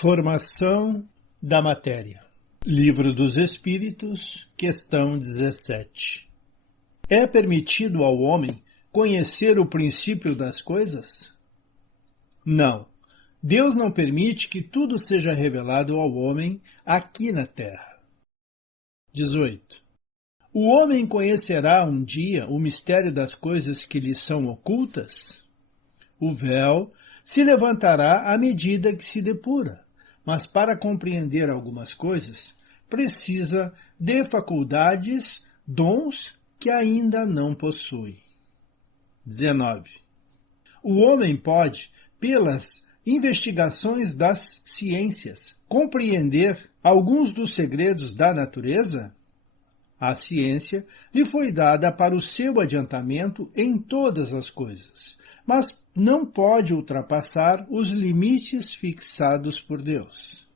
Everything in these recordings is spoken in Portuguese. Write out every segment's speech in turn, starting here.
Formação da matéria. Livro dos Espíritos, questão 17. É permitido ao homem conhecer o princípio das coisas? Não. Deus não permite que tudo seja revelado ao homem aqui na terra. 18. O homem conhecerá um dia o mistério das coisas que lhe são ocultas? O véu se levantará à medida que se depura, mas para compreender algumas coisas, precisa de faculdades, dons que ainda não possui. 19. O homem pode, pelas investigações das ciências, compreender alguns dos segredos da natureza? A ciência lhe foi dada para o seu adiantamento em todas as coisas, mas não pode ultrapassar os limites fixados por Deus.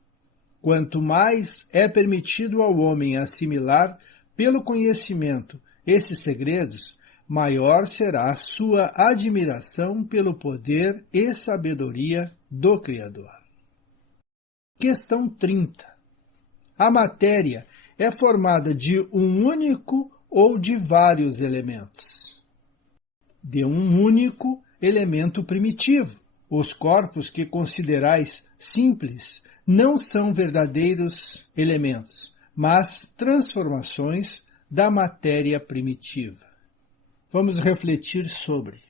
Quanto mais é permitido ao homem assimilar pelo conhecimento esses segredos, maior será a sua admiração pelo poder e sabedoria do Criador. Questão 30. A matéria é formada de um único ou de vários elementos? De um único elemento primitivo. Os corpos que considerais simples não são verdadeiros elementos, mas transformações da matéria primitiva. Vamos refletir sobre.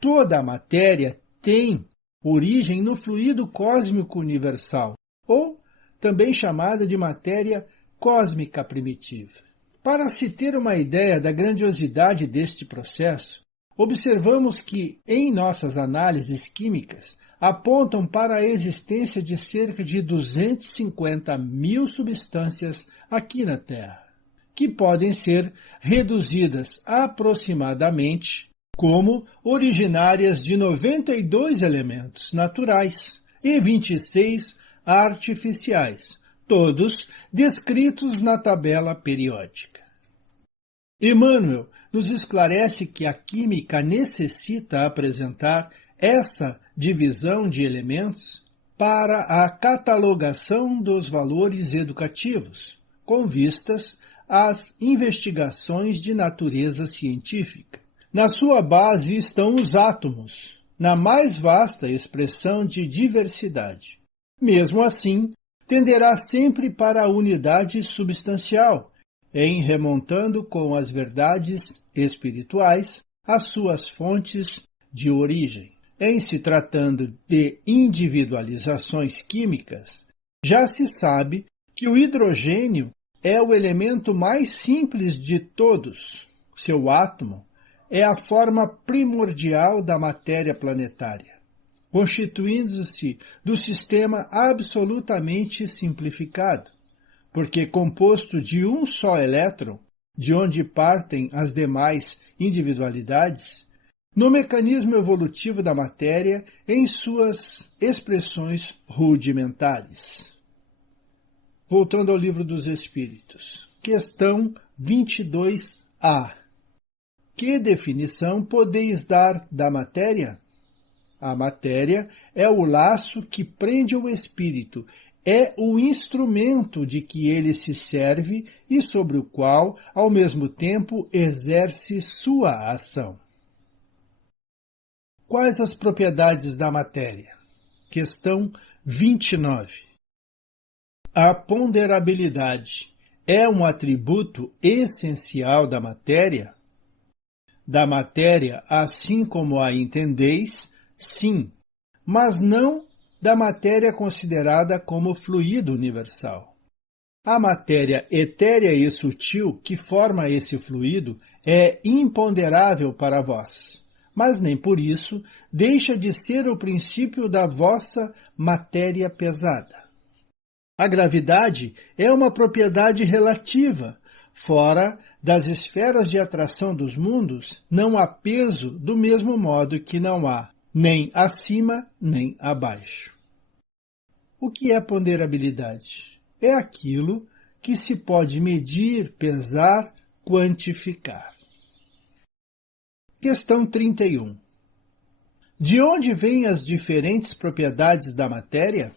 Toda a matéria tem origem no fluido cósmico universal, ou também chamada de matéria cósmica primitiva. Para se ter uma ideia da grandiosidade deste processo, observamos que, em nossas análises químicas, apontam para a existência de cerca de 250 mil substâncias aqui na Terra, que podem ser reduzidas aproximadamente como originárias de 92 elementos naturais e 26 artificiais, todos descritos na tabela periódica. Emmanuel nos esclarece que a química necessita apresentar essa divisão de elementos para a catalogação dos valores educativos, com vistas às investigações de natureza científica. Na sua base estão os átomos, na mais vasta expressão de diversidade. Mesmo assim, tenderá sempre para a unidade substancial, em remontando com as verdades espirituais as suas fontes de origem. Em se tratando de individualizações químicas, já se sabe que o hidrogênio é o elemento mais simples de todos. Seu átomo é a forma primordial da matéria planetária, constituindo-se do sistema absolutamente simplificado, porque composto de um só elétron, de onde partem as demais individualidades, no mecanismo evolutivo da matéria em suas expressões rudimentares. Voltando ao Livro dos Espíritos. Questão 22A. Que definição podeis dar da matéria? A matéria é o laço que prende o espírito, é o instrumento de que ele se serve e sobre o qual, ao mesmo tempo, exerce sua ação. Quais as propriedades da matéria? Questão 29. A ponderabilidade é um atributo essencial da matéria? Da matéria, assim como a entendeis, sim, mas não da matéria considerada como fluido universal. A matéria etérea e sutil que forma esse fluido é imponderável para vós, mas nem por isso deixa de ser o princípio da vossa matéria pesada. A gravidade é uma propriedade relativa. Fora das esferas de atração dos mundos, não há peso do mesmo modo que não há nem acima nem abaixo. O que é ponderabilidade? É aquilo que se pode medir, pesar, quantificar. Questão 31. De onde vêm as diferentes propriedades da matéria?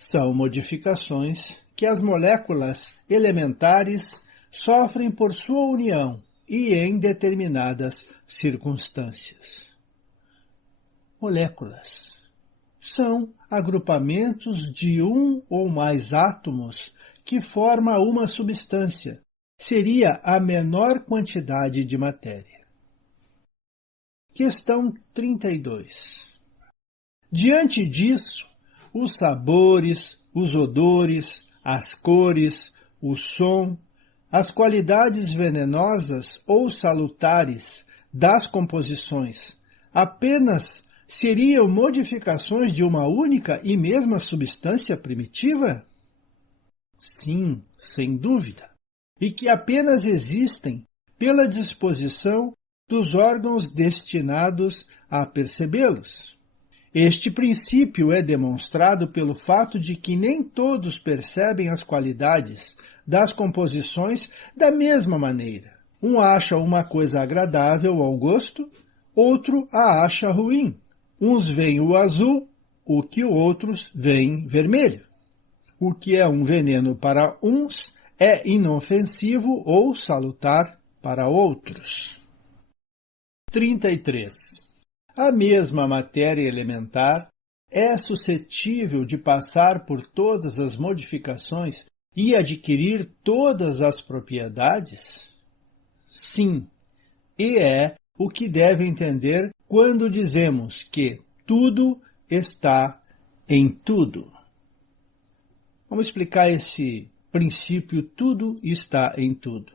São modificações que as moléculas elementares sofrem por sua união e em determinadas circunstâncias. Moléculas são agrupamentos de um ou mais átomos que formam uma substância. Seria a menor quantidade de matéria. Questão 32. Diante disso, os sabores, os odores, as cores, o som, as qualidades venenosas ou salutares das composições apenas seriam modificações de uma única e mesma substância primitiva? Sim, sem dúvida. E que apenas existem pela disposição dos órgãos destinados a percebê-los. Este princípio é demonstrado pelo fato de que nem todos percebem as qualidades das composições da mesma maneira. Um acha uma coisa agradável ao gosto, outro a acha ruim. Uns veem o azul, o que outros veem vermelho. O que é um veneno para uns é inofensivo ou salutar para outros. 33. A mesma matéria elementar é suscetível de passar por todas as modificações e adquirir todas as propriedades? Sim, e é o que deve entender quando dizemos que tudo está em tudo. Vamos explicar esse princípio tudo está em tudo.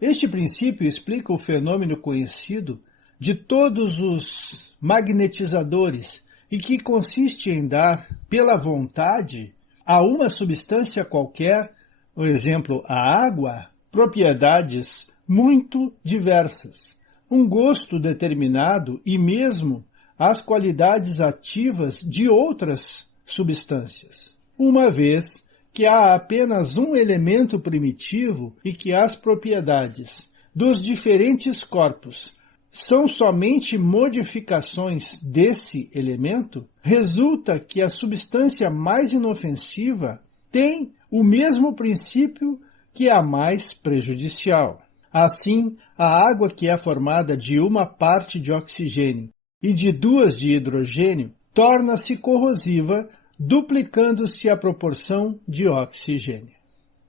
Este princípio explica o fenômeno conhecido de todos os magnetizadores e que consiste em dar, pela vontade, a uma substância qualquer, por exemplo, a água, propriedades muito diversas, um gosto determinado e mesmo as qualidades ativas de outras substâncias, uma vez que há apenas um elemento primitivo e que as propriedades dos diferentes corpos são somente modificações desse elemento, resulta que a substância mais inofensiva tem o mesmo princípio que a mais prejudicial. Assim, a água que é formada de uma parte de oxigênio e de duas de hidrogênio torna-se corrosiva, duplicando-se a proporção de oxigênio.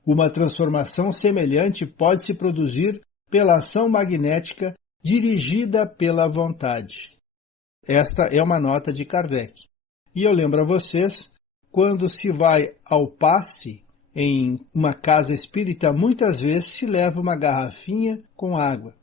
Uma transformação semelhante pode se produzir pela ação magnética dirigida pela vontade. Esta é uma nota de Kardec. E eu lembro a vocês, quando se vai ao passe em uma casa espírita, muitas vezes se leva uma garrafinha com água.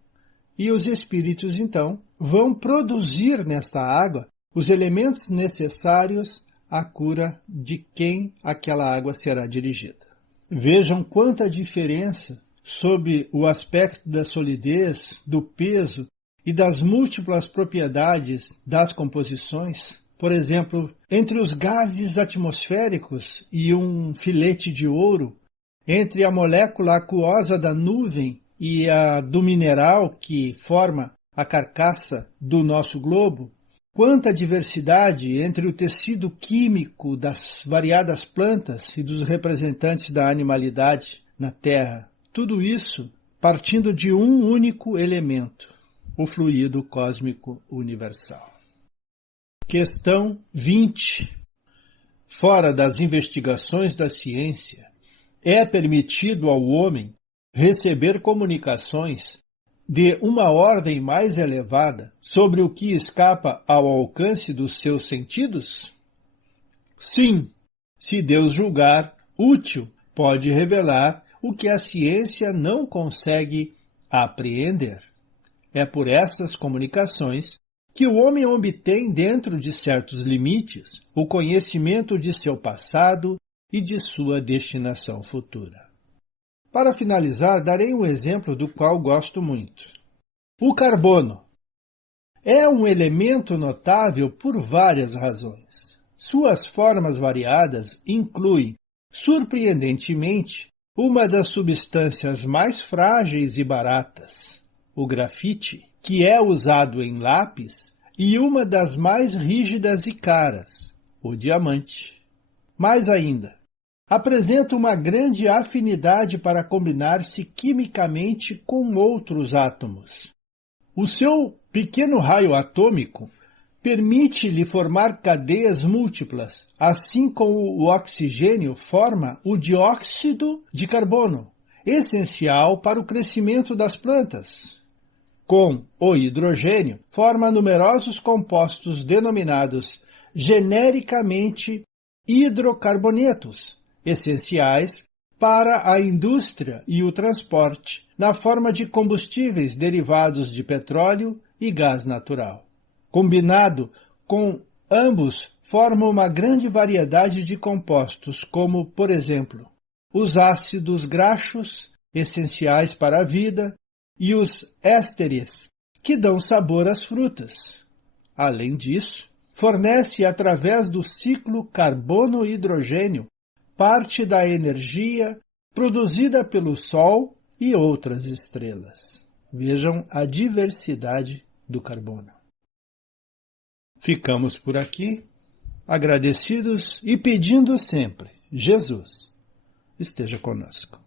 E os espíritos, então, vão produzir nesta água os elementos necessários à cura de quem aquela água será dirigida. Vejam quanta diferença sob o aspecto da solidez, do peso e das múltiplas propriedades das composições. Por exemplo, entre os gases atmosféricos e um filete de ouro, entre a molécula aquosa da nuvem e a do mineral que forma a carcaça do nosso globo, quanta diversidade entre o tecido químico das variadas plantas e dos representantes da animalidade na Terra. Tudo isso partindo de um único elemento, o fluido cósmico universal. Questão 20. Fora das investigações da ciência, é permitido ao homem receber comunicações de uma ordem mais elevada sobre o que escapa ao alcance dos seus sentidos? Sim, se Deus julgar útil, pode revelar o que a ciência não consegue apreender. É por essas comunicações que o homem obtém, dentro de certos limites, o conhecimento de seu passado e de sua destinação futura. Para finalizar, darei um exemplo do qual gosto muito. O carbono é um elemento notável por várias razões. Suas formas variadas incluem, surpreendentemente, uma das substâncias mais frágeis e baratas, o grafite, que é usado em lápis, e uma das mais rígidas e caras, o diamante. Mais ainda, apresenta uma grande afinidade para combinar-se quimicamente com outros átomos. O seu pequeno raio atômico permite-lhe formar cadeias múltiplas, assim como o oxigênio forma o dióxido de carbono, essencial para o crescimento das plantas. Com o hidrogênio, forma numerosos compostos denominados genericamente hidrocarbonetos, essenciais para a indústria e o transporte, na forma de combustíveis derivados de petróleo e gás natural. Combinado com ambos, forma uma grande variedade de compostos, como, por exemplo, os ácidos graxos, essenciais para a vida, e os ésteres, que dão sabor às frutas. Além disso, fornece através do ciclo carbono-hidrogênio parte da energia produzida pelo Sol e outras estrelas. Vejam a diversidade do carbono. Ficamos por aqui, agradecidos e pedindo sempre, Jesus esteja conosco.